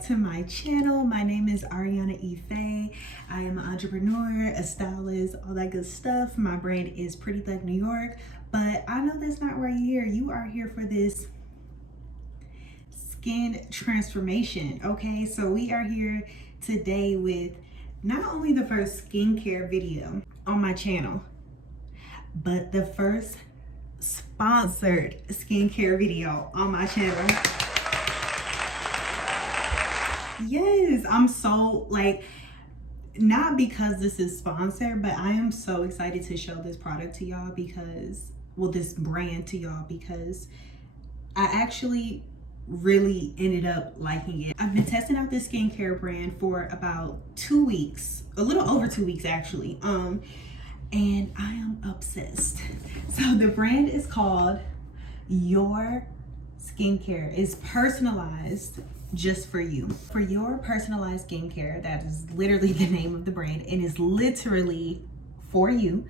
back to my channel. My name is Ariana Ife. I am an entrepreneur, a stylist, all that good stuff. My brand is Pretty Thug New York, but I know that's not why you're here. You are here for this skin transformation, okay? So we are here today with not only the first skincare video on my channel, but the first sponsored skincare video on my channel. Yes, I'm so not because this is sponsored, but I am so excited to show this product to y'all because, well, this brand to y'all because I actually really ended up liking it. I've been testing out this skincare brand for about 2 weeks, a little over 2 weeks actually. And I am obsessed. So the brand is called Your Skincare. It's personalized just for you. For your personalized skincare, that is literally the name of the brand and is literally for you.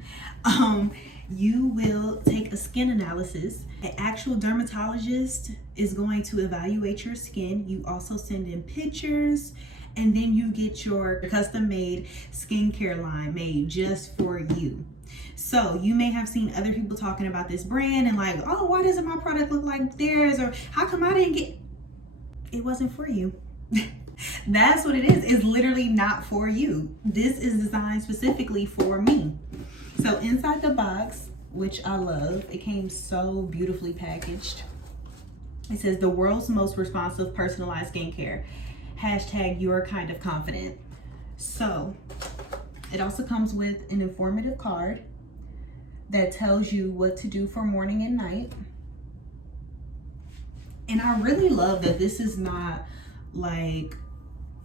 You will take a skin analysis. An actual dermatologist is going to evaluate your skin. You also send in pictures, and then you get your custom-made skincare line made just for you. So you may have seen other people talking about this brand and like, oh, why doesn't my product look like theirs? Or how come I didn't get... It wasn't for you. That's what it is. It's literally not for you. This is designed specifically for me. So inside the box, which I love, it came so beautifully packaged. It says the world's most responsive personalized skincare. Hashtag you're kind of confident. So it also comes with an informative card that tells you what to do for morning and night. And I really love that this is not like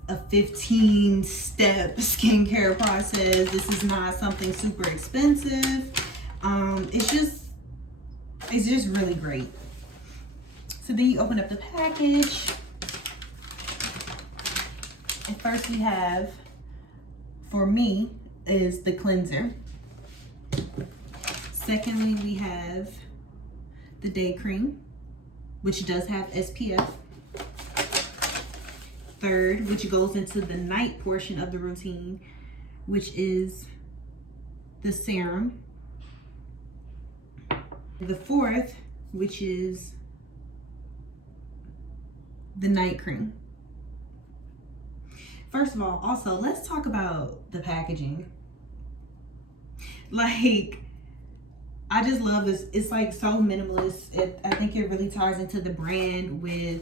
a 15-step skincare process. This is not something super expensive. It's just really great. So then you open up the package. And first we have, for me, is the cleanser. Secondly, we have the day cream, which does have SPF. Third, which goes into the night portion of the routine, which is the serum. The fourth, which is the night cream. First of all, also, let's talk about the packaging. Like, I just love this. It's like so minimalist. I think it really ties into the brand with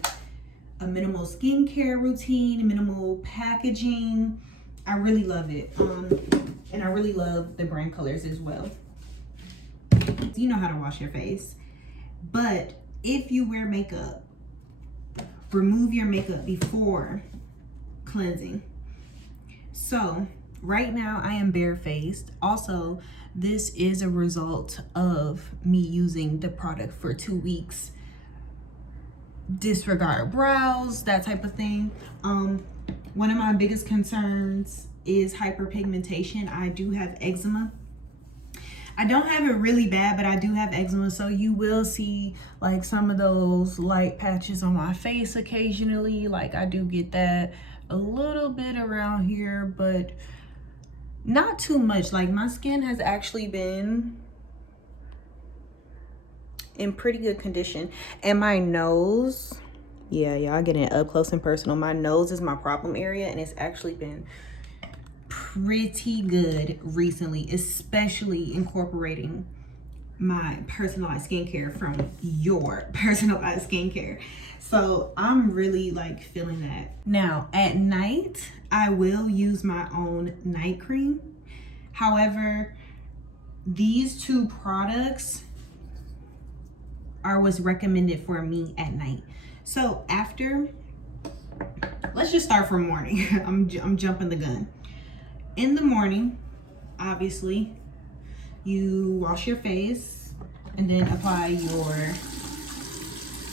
a minimal skincare routine, minimal packaging. I really love it. And I really love the brand colors as well. You know how to wash your face. But if you wear makeup, remove your makeup before cleansing. So right now I am barefaced. Also, this is a result of me using the product for 2 weeks. Disregard brows, that type of thing. One of my biggest concerns is hyperpigmentation. I do have eczema. I don't have it really bad, but I do have eczema, so you will see like some of those light patches on my face occasionally. Like I do get that a little bit around here, but not too much. Like my skin has actually been in pretty good condition. And my nose, yeah, y'all getting it up close and personal. My nose is my problem area, and it's actually been pretty good recently, especially incorporating my personalized skincare from Your Personalized Skincare. So I'm really like feeling that. Now at night, I will use my own night cream. However, these two products are what's recommended for me at night. So after, let's just start from morning. I'm jumping the gun. In the morning, obviously, you wash your face and then apply your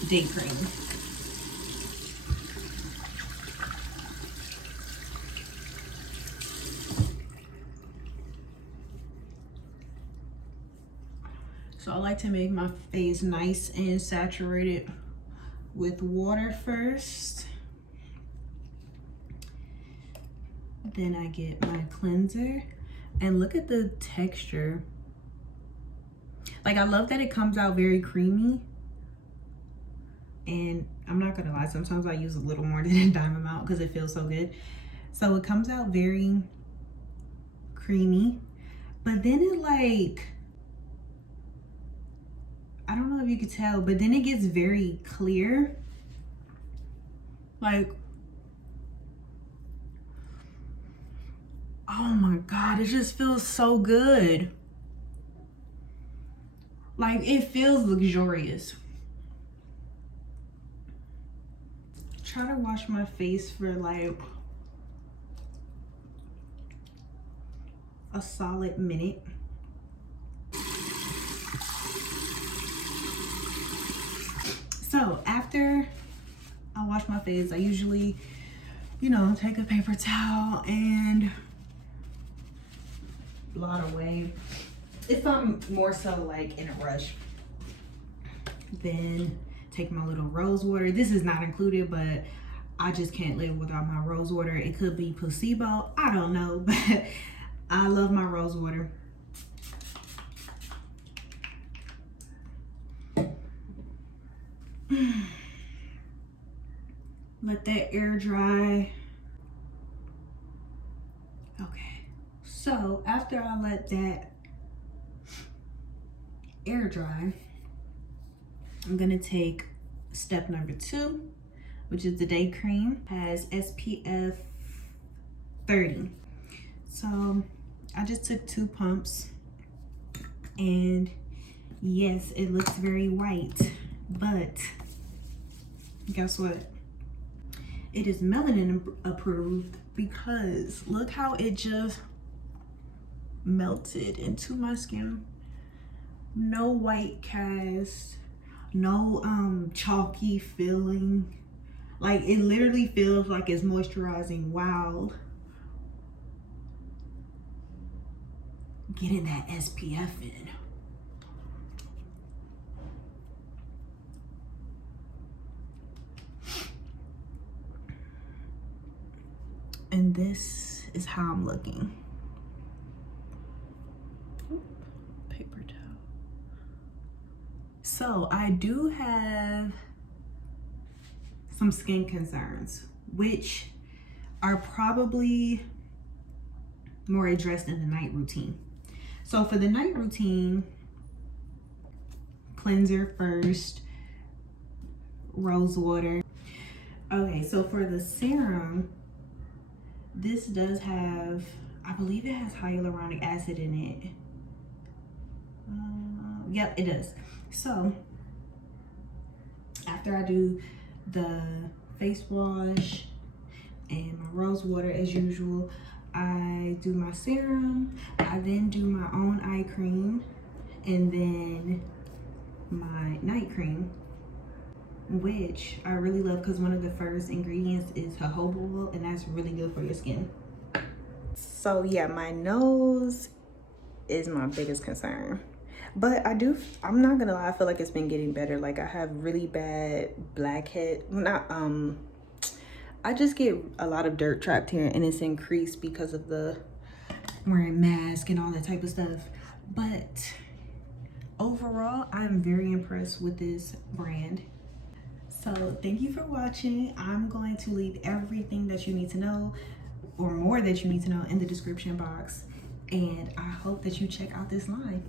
day cream. So I like to make my face nice and saturated with water first. Then I get my cleanser, and look at the texture. Like, I love that it comes out very creamy. And I'm not gonna lie, sometimes I use a little more than a dime amount because it feels so good. So it comes out very creamy, but then it, like, I don't know if you could tell, but then it gets very clear. Like, oh my God, it just feels so good. Like, it feels luxurious. Try to wash my face for like a solid minute. So after I wash my face, I usually, you know, take a paper towel and blot away. If I'm more so like in a rush, then take my little rose water. This is not included, but I just can't live without my rose water. It could be placebo, I don't know, but I love my rose water. Let that air dry. Okay, so after I let that air dry, I'm gonna take step number 2, which is the day cream. Has SPF 30. So I just took 2 pumps, and yes, it looks very white, but guess what? It is melanin approved, because look how it just melted into my skin. No white cast, no chalky feeling. Like, it literally feels like it's moisturizing while getting that SPF in. And this is how I'm looking. Paper towel. So I do have some skin concerns, which are probably more addressed in the night routine. So for the night routine, cleanser first, rose water. Okay, so for the serum, this does have, I believe it has hyaluronic acid in it. Yep, it does. So after I do the face wash and my rose water as usual, I do my serum. I then do my own eye cream, and then my night cream, which I really love because one of the first ingredients is jojoba oil, and that's really good for your skin. So yeah, my nose is my biggest concern, but I'm not gonna lie, I feel like it's been getting better. Like, I have really bad blackhead, I just get a lot of dirt trapped here, and it's increased because of the wearing mask and all that type of stuff. But overall, I'm very impressed with this brand. So thank you for watching. I'm going to leave everything that you need to know, or more that you need to know, in the description box. And I hope that you check out this line.